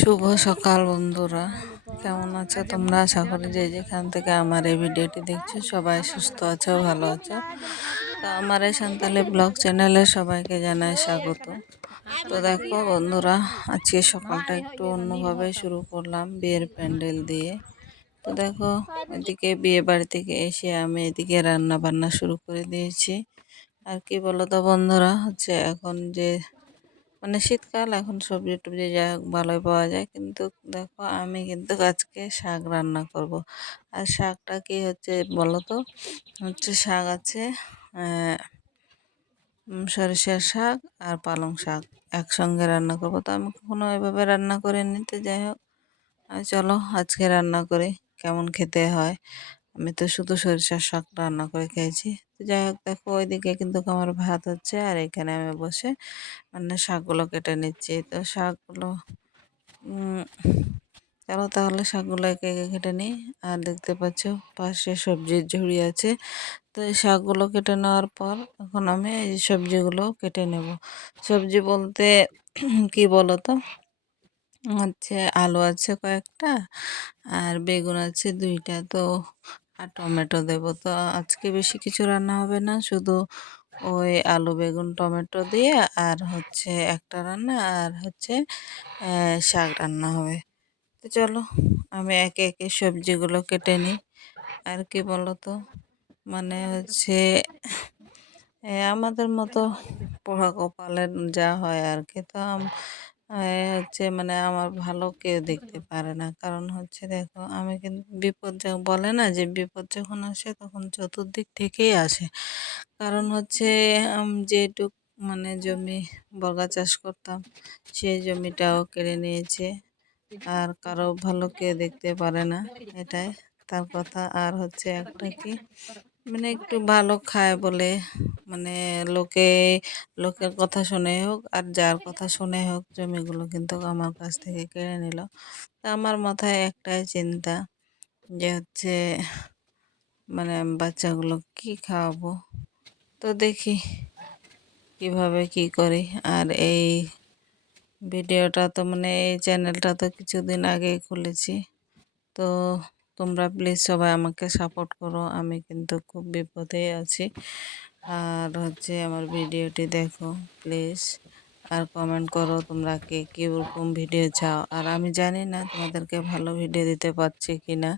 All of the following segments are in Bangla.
শুভ সকাল বন্ধুরা, কেমন আছো তোমরা? আশা করি যে যেখান থেকে আমার এই ভিডিওটি দেখছো সবাই সুস্থ আছো, ভালো আছো। তো আমার এই সান্তালি ব্লগ চ্যানেলে সবাইকে জানাই স্বাগত। তো দেখো বন্ধুরা, আজকে সকালটা একটু অন্যভাবে শুরু করলাম বিয়ের প্যান্ডেল দিয়ে। তো দেখো, এদিকে বিয়ে বাড়ি থেকে এসে আমি এদিকে রান্না বান্না শুরু করে দিয়েছি। আর কি বলো তো বন্ধুরা, হচ্ছে এখন যে শীতকাল, এখন সবজি টবজি যা হোক ভালোই পাওয়া যায়, কিন্তু দেখো আমি কিন্তু আজকে শাক রান্না করব। আর শাকটা কি হচ্ছে বলো তো, হচ্ছে শাক আছে সরিষার শাক আর পালং শাক একসঙ্গে রান্না করব। তো আমি কখনো এভাবে রান্না করে নিতে, যাই হোক চলো আজকে রান্না করি, কেমন খেতে হয়। আমি তো শুধু সরিষার শাক রান্না করে খেয়েছি। তো যাই হোক, দেখো ওইদিকে কিন্তু আমার ভাত হচ্ছে, আর এখানে আমি বসে শাকগুলো কেটে নিচ্ছি। তো শাকগুলো উম, চলো তাহলে শাকগুলো একে একে কেটে নিই। আর দেখতে পাচ্ছ পাশে সবজির ঝুড়ি আছে। তো এই শাকগুলো কেটে নেওয়ার পর এখন আমি এই সবজিগুলো কেটে নেব। সবজি বলতে কি বলো তো, হচ্ছে আলু আছে কয়েকটা, আর বেগুন আছে দুইটা, তো আর টমেটো দেবো। তো আজকে বেশি কিছু রান্না হবে না, শুধু ওই আলু বেগুন টমেটো দিয়ে আর হচ্ছে একটা রান্না, আর হচ্ছে শাক রান্না হবে। তো চলো আমি একে একে সবজিগুলো কেটে নিই। আর কি বলতো, হচ্ছে আমাদের মতো পোড়া কপালের যা হয় আর কি। তো হচ্ছে আমার ভালো কেউ দেখতে পারে না, কারণ হচ্ছে দেখো আমি কিন্তু বিপদ বলে না যে বিপদ যখন আসে তখন চতুর্দিক থেকেই আসে। কারণ হচ্ছে আমি যেটুক জমি বর্গা চাষ করতাম, সেই জমিটাও কেড়ে নিয়েছে। আর কারো ভালো কেউ দেখতে পারে না, এটাই তার কথা। আর হচ্ছে একটা কি, একটু ভালো খায় বলে মানে লোকে লোকের কথা শুনে হোক আর যার কথা শুনে হোক, জমিগুলো কিন্তু আমার কাছ থেকে কেড়ে নিল। তা আমার মাথায় একটাই চিন্তা, যে হচ্ছে আমি বাচ্চাগুলো কি খাওয়াবো। তো দেখি কিভাবে কি করি। আর এই ভিডিওটা তো এই চ্যানেলটা তো কিছুদিন আগে খুলেছি। তো তোমরা প্লিজ সবাই আমাকে সাপোর্ট করো, আমি কিন্তু খুব বিপদে আছি। আর হচ্ছে আমার ভিডিওটি দেখো প্লিজ, আর কমেন্ট করো তোমরা কে কীরকম ভিডিও চাও। আর আমি জানি না তোমাদেরকে ভালো ভিডিও দিতে পারছি কি না,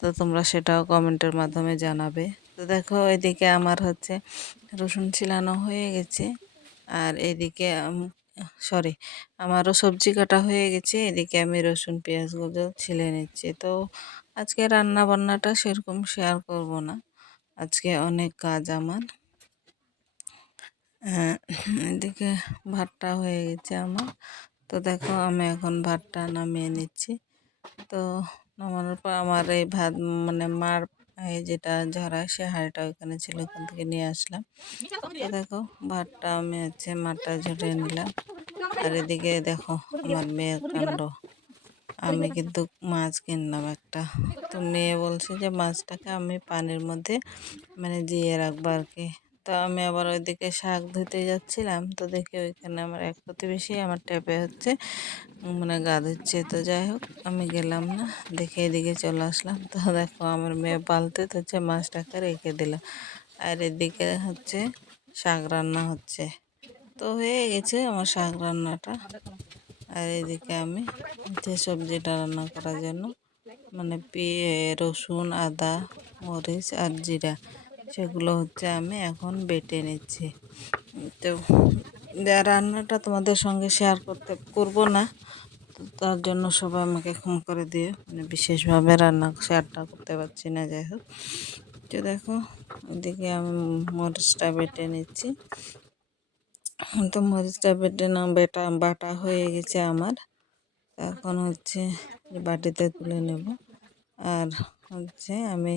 তো তোমরা সেটাও কমেন্টের মাধ্যমে জানাবে। তো দেখো এদিকে আমার হচ্ছে রসুন ছিলানো হয়ে গেছে, আর এদিকে সরি, আমারও সবজি কাটা হয়ে গেছে, এদিকে আমি রসুন পেঁয়াজগুলো ছিলে নিচ্ছি। তো আজকে রান্না বান্নাটা সেরকম শেয়ার করব না, আজকে অনেক কাজ আমার। হ্যাঁ, এদিকে ভাতটা হয়ে গেছে আমার। তো দেখো আমি এখন ভাতটা নামিয়ে নিচ্ছি। তো নামানোর পর আমার এই ভাত মার এই যেটা ঝরায় সে হাঁড়িটা ওইখানে ছিল, ওখান থেকে নিয়ে আসলাম। তো দেখো ভাতটা আমি হচ্ছে মাঠটা ঝরিয়ে নিলাম। আর এদিকে দেখো আমার মেয়ের কাণ্ড, আমি কিন্তু মাছ কিনলাম একটা। তো মেয়ে বলছে যে মাছটাকে আমি পানির মধ্যে জিয়ে রাখবো আর কি। তো আমি আবার ওইদিকে শাক ধুতে যাচ্ছিলাম, তো দেখি ওইখানে আমার এক প্রতিবেশী আমার ট্যাপে হচ্ছে গা ধুচ্ছে। তো যাই হোক আমি গেলাম না, দেখে এদিকে চলে আসলাম। তো দেখো আমার মেয়ে বালতি হচ্ছে মাছটাকে রেখে দিল, আর এদিকে হচ্ছে শাক রান্না হচ্ছে। তো হয়ে গেছে আমার শাক রান্নাটা। আর এদিকে আমি যে সবজিটা রান্না করার জন্য রসুন আদা মরিচ আর জিরা, সেগুলো হচ্ছে আমি এখন বেটে নিচ্ছি। তো রান্নাটা তোমাদের সঙ্গে শেয়ার করব না, তো তার জন্য সবাই আমাকে ক্ষমা করে দিও, বিশেষভাবে রান্না শেয়ারটা করতে পারছি না। যাই হোক, তো দেখো এদিকে আমি মরিচটা বেটে নিচ্ছি। তো মরিচটা বেটে না বাটা হয়ে গেছে আমার। এখন হচ্ছে বাটিতে তুলে নেব। আর হচ্ছে আমি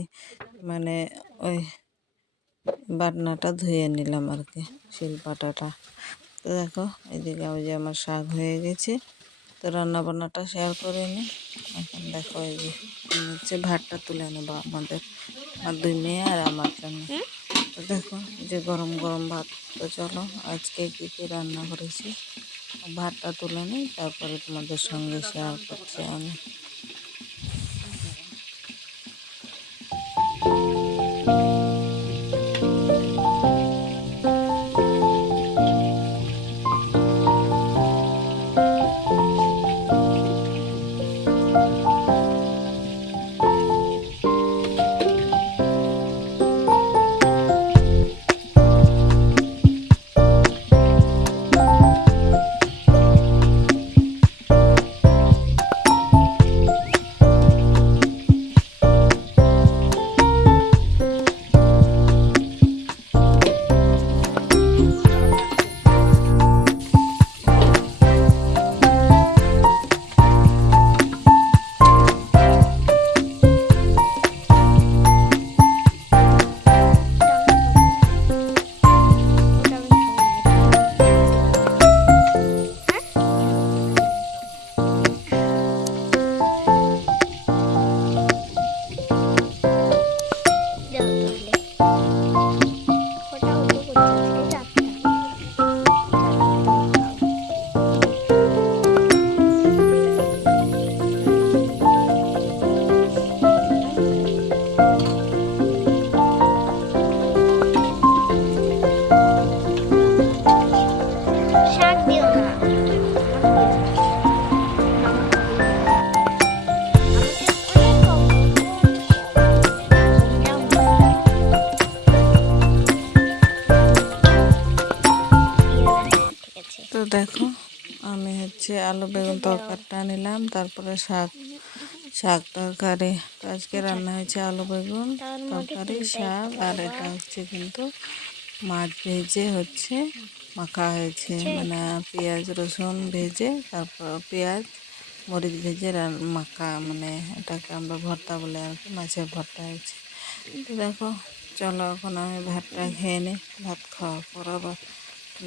মানে ওই বাটনাটা ধুয়ে নিলাম আর কি, শিলপাটাটা। তো দেখো এদিকে ওই যে আমার শাক হয়ে গেছে। তো রান্না বান্নাটা শেয়ার করে নিই। এখন দেখো এই যে আমি হচ্ছে ভাতটা তুলে নেবো আমার দুই মেয়ে আর আমার জন্য। তো দেখো এই যে গরম গরম ভাত। তো চলো আজকে কী কী রান্না করেছি ভাতটা তুলে নিই, তারপরে তোমাদের সঙ্গে শেয়ার করছি আমি। তো দেখো আমি আলু বেগুন তরকারিটা নিলাম, তারপরে শাক তরকারি। তো আজকে রান্না হয়েছে আলু বেগুন তরকারি, শাক, আর এটা কিন্তু মাছ ভেজে মাখা হয়েছে, মানে পেঁয়াজ রসুন ভেজে, তারপর পেঁয়াজ মরিচ ভেজে মাখা, মানে এটাকে আমরা ভর্তা বলে আর কি, মাছের ভর্তা হয়েছে। তো দেখো চলো এখন আমি ভাতটা খেয়ে নিই। ভাত খাওয়ার পর আবার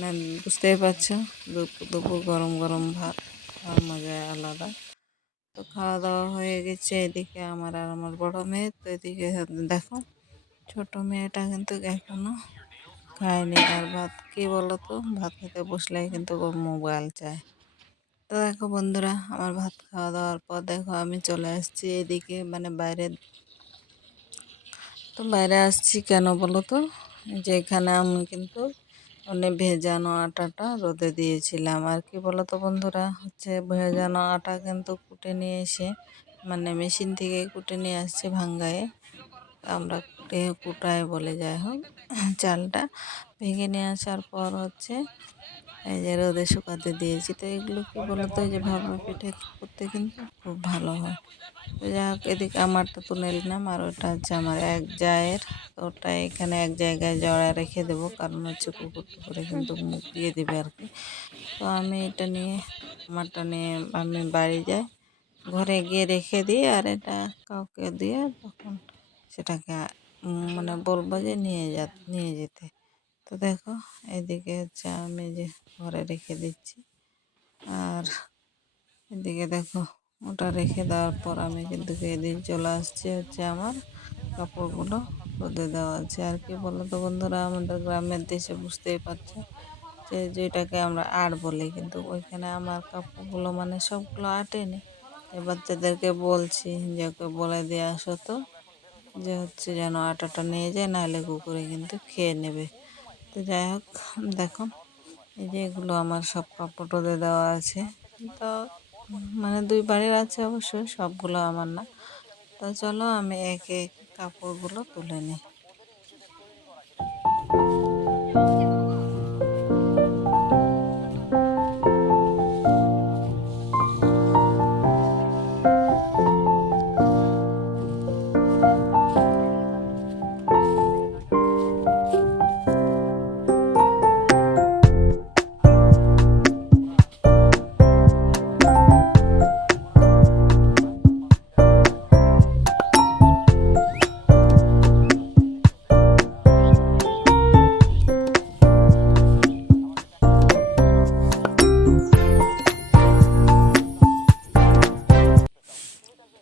মানে বুঝতেই পারছো দুপুর গরম গরম ভাত খাওয়ার মজাই আলাদা। তো খাওয়া দাওয়া হয়ে গেছে এদিকে আমার আর আমার বড় মেয়ে। তো এদিকে দেখো ছোট মেয়েটা কিন্তু এখনো খায়নি। আর ভাত কি বলো তো, ভাত খেতে বসলেই কিন্তু ও মোবাইল চায়। তো দেখো বন্ধুরা, আমার ভাত খাওয়া দাওয়ার পর দেখো আমি চলে আসছি এদিকে, মানে বাইরে। তো বাইরে আসছি কেন বলো তো, যে এখানে আমি কিন্তু অনেক ভেজানো আটাটা রোদে দিয়েছিলাম। আর কি বলো তো বন্ধুরা, ভেজানো আটা কিন্তু কুটে নিয়ে এসে, মানে মেশিন থেকে কুটে নিয়ে আসছে ভাঙ্গায়ে, আমরা কুটায় বলে, যাই হোক চালটা ভেঙে নিয়ে আসার পর এই যে রোদে শুকাতে দিয়েছি। তো এগুলো কি বলতো, এই যে ভাপা পিঠে করতে কিন্তু খুব ভালো হয়। তো যাই হোক এদিকে আমারটা তুলে নিলাম, আর ওটা আমার এক জায়ের। তো ওটা এখানে এক জায়গায় জড়া রেখে দেবো, কারণ কুকুর টুকুরে কিন্তু মুখ দিয়ে দেবে আর কি। তো আমি এটা নিয়ে, আমারটা নিয়ে আমি বাড়ি যাই, ঘরে গিয়ে রেখে দিই, আর এটা কাউকে দিয়ে তখন সেটাকে মানে বলবো যে নিয়ে যেতে। তো দেখো এদিকে আমি যে ঘরে রেখে দিচ্ছি, আর এদিকে দেখো ওটা রেখে দেওয়ার পর আমি কিন্তু এদিন চলে আসছি আমার কাপড়গুলো রোদে দেওয়া আছে। আর কি বলো তো বন্ধুরা, আমাদের গ্রামের দেশে বুঝতেই পারছো যে যেটাকে আমরা আট বলি, কিন্তু ওইখানে আমার কাপড়গুলো মানে সবগুলো আটেনি। বাচ্চাদেরকে বলছি যে ওকে বলে দিয়ে আসো তো, যে যেন আটাটা নিয়ে যায়, নাহলে কুকুরে কিন্তু খেয়ে নেবে। তো যাই হোক দেখো এই যে এগুলো আমার সব কাপড় রোদে দেওয়া আছে। তো মানে দুই বাড়ির আছে অবশ্যই, সবগুলো আমার না। তো চলো আমি একে একে কাপড়গুলো তুলে নিই।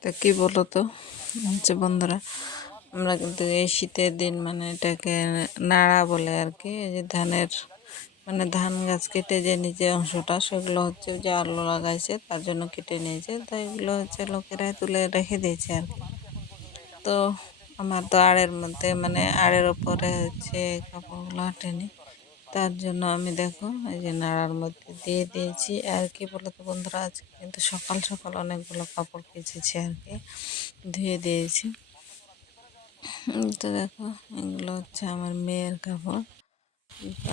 তা কি বলো তো বন্ধুরা, আমরা কিন্তু এই শীতের দিন মানে এটাকে নাড়া বলে আর কি, এই যে ধানের মানে ধান গাছ কেটে যে নিচে অংশটা সেগুলো হচ্ছে যে আলু লাগাইছে তার জন্য কেটে নিয়েছে, তো এগুলো হচ্ছে লোকেরাই তুলে রেখে দিয়েছে আর কি। তো আমার তো আড়ের মধ্যে মানে আড়ের ওপরে হচ্ছে কাপড়গুলো আটেনি, তার জন্য আমি দেখো এই যে নাড়ার মধ্যে দিয়ে দিয়েছি। আর কি বলতো বন্ধুরা, আজকে কিন্তু সকাল সকাল অনেকগুলো কাপড় কেচেছি আর কি, ধুয়ে দিয়েছি। তো দেখো এগুলো হচ্ছে আমার মেয়ের কাপড়,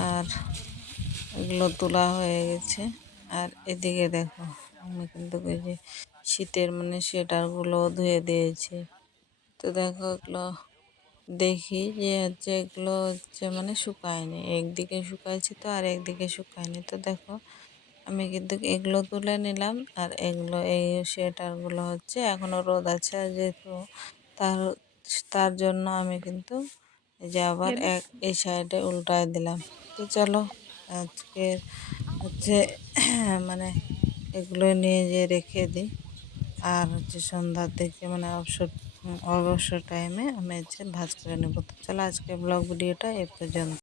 আর এগুলো তোলা হয়ে গেছে। আর এদিকে দেখো আমি কিন্তু ওই যে শীতের মানে সোয়েটারগুলো ধুয়ে দিয়েছি। তো দেখো এগুলো দেখি যে হচ্ছে এগুলো হচ্ছে মানে শুকায়নি, একদিকে শুকাইছে তো আর একদিকে শুকায়নি। তো দেখো আমি কিন্তু এগুলো তুলে নিলাম, আর এগুলো এই সোয়েটারগুলো হচ্ছে এখনো রোদ আছে, আর যেহেতু তার তার জন্য আমি কিন্তু এই যে আবার এই সাইডে উল্টায় দিলাম। তো চলো আজকের হচ্ছে মানে এগুলো নিয়ে যে রেখে দিই, আর হচ্ছে সন্ধ্যার দিকে মানে অবসর টাইমে আমি হচ্ছে ভাঁজ করে নেবো। তো চলো আজকে ব্লগ ভিডিওটা এ পর্যন্ত।